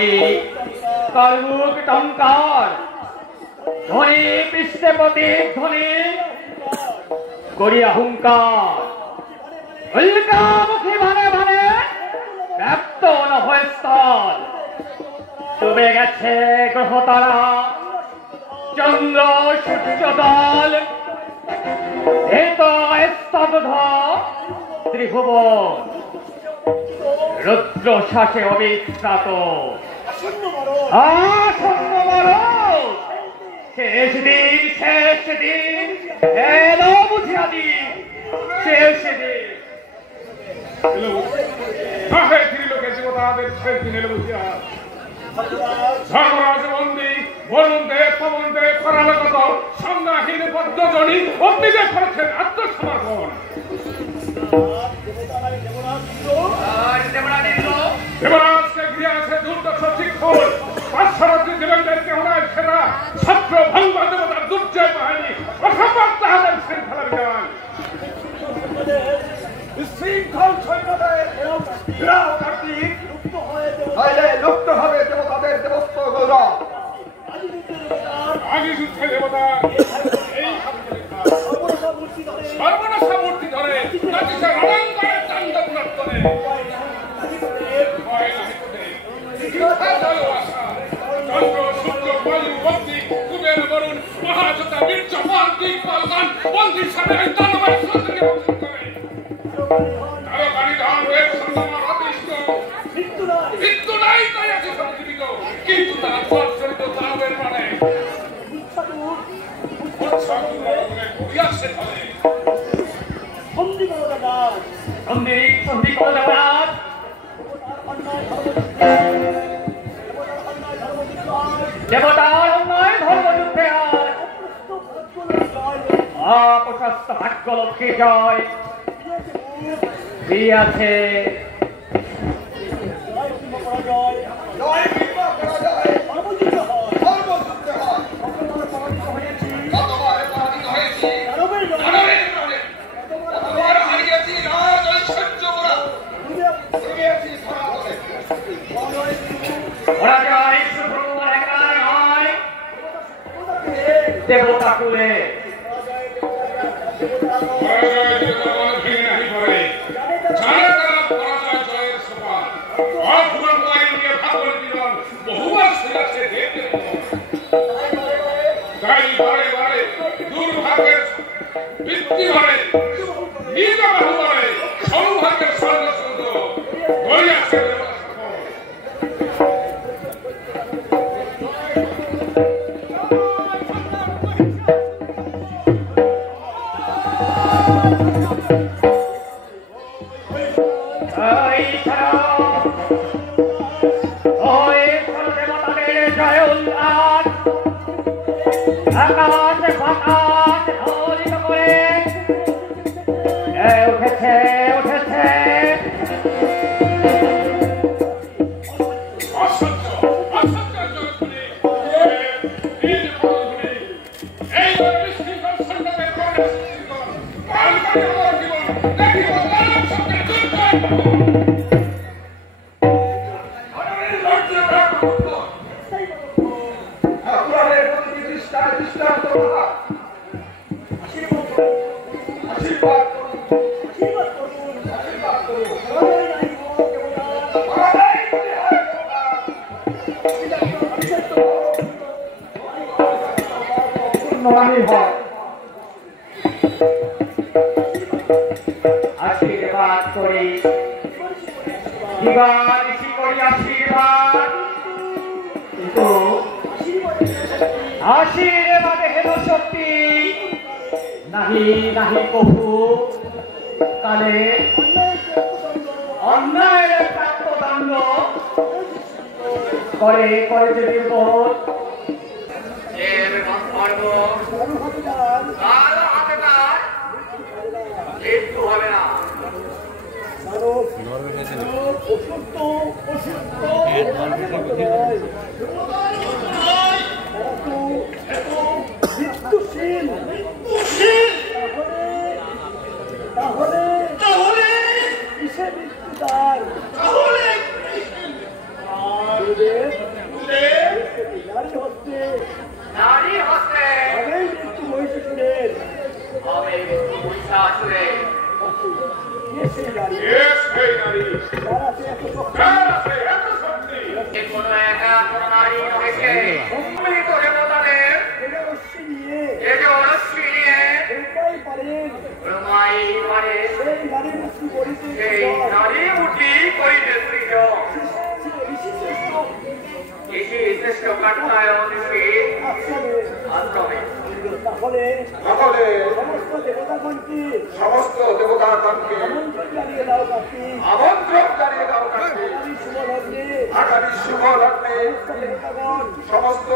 করি কালুক টঙ্কার ধ্বনি পৃষ্ঠপতি ধ্বনি করি অহংকার উল্কামুখী ভানে ভানে ব্যক্ত নহস্থল ডুবে গেছে গ্রহতারা চন্দ্র সূর্য দল স্তব্ধ ত্রিভুবন রুদ্র শ্বাসে অবিশ্রাত আসন্ন মরণ শেষ দিন এলো বুঝিয়া দিন শেষ দিন ধর্মরাজ বন্দী বরুণ দেব পবন দেব করালগত সংজ্ঞাহীন পদ্মজনী অগ্নিদেব করেছেন আত্মসমর্পণ। দেবরাজকে গৃহে আছে দুর্দশ শিক্ষণ পার্শ্বরাজ্যে দেবেন্দ্রকে ওনার সেনা ছাত্র ভঙ্গ দেবতার দুর্জয় বাহিনী অসম্ভব তাহাদের শৃঙ্খলা বিধান শৃঙ্খল সৈন্যদের লুপ্ত হবে দেবতাদের দেবত্ব গৌরব। আগে যুদ্ধে দেবতা এই সর্বনাশা মূর্তি ধরে রণাঙ্গনের তাণ্ডব নর্তনে চন্দ্র সূর্য বায়ু অগ্নি কুবের বরুণ মহাযোদ্ধা বীর্য পান্তিক পালগণ বন্দী সামনে দানবের সঙ্গে বংশন করে তারকারি ধান হয়ে সংগ্রাম অতিষ্ঠ মৃত্যু নাই তাই আছে সংজীবিত কিন্তু তার সচ্চরিত দানবের প্রাণে দেবতার অন্যায় ধর্মযুদ্ধে অপ্রশস্ত ভাগ্য লক্ষ্মী জয় আছে দেবতা কুলে দুর্ভাগ্যের বৃত্তি ভরে নিজ বাহু ভরে সৌভাগ্যের স্বর্ণসুন্দর গড়িয়াছে আকাশ বাতাস ধরিত করে উঠেছে উঠেছে আশীর্বাদ করি আশীর্বাদ কিন্তু আশীর্বাদে হেন শক্তি নাহি নাহি কহু কালে অন্যায়ের প্রাপ্তদণ্ড করে করে যদি বোধ এর ধর্ম কাল হাতে তার মৃত্যু হবে না তাহলে এত শক্তি যে কোনো একা কোনো নারী নহেছে সম্মিলিত দেবতাদের যে যে অরস্বী নিয়ে ব্রহ্মাই পারে সেই নারী মূর্তি করিতে সৃজন ঋষি শ্রেষ্ঠ কাঠায়ন ঋষি আশ্রমে সকলে সমস্ত দেবতাগণকে সমস্ত দেবতাগণকে আমন্ত্রণ জানিয়ে দাও কাকি আমন্ত্রণ জানিয়ে দাও কাছে আগামী শুভ লগ্নে আগামী শুভ লগ্নে সমস্ত দেবতাগণ সমস্ত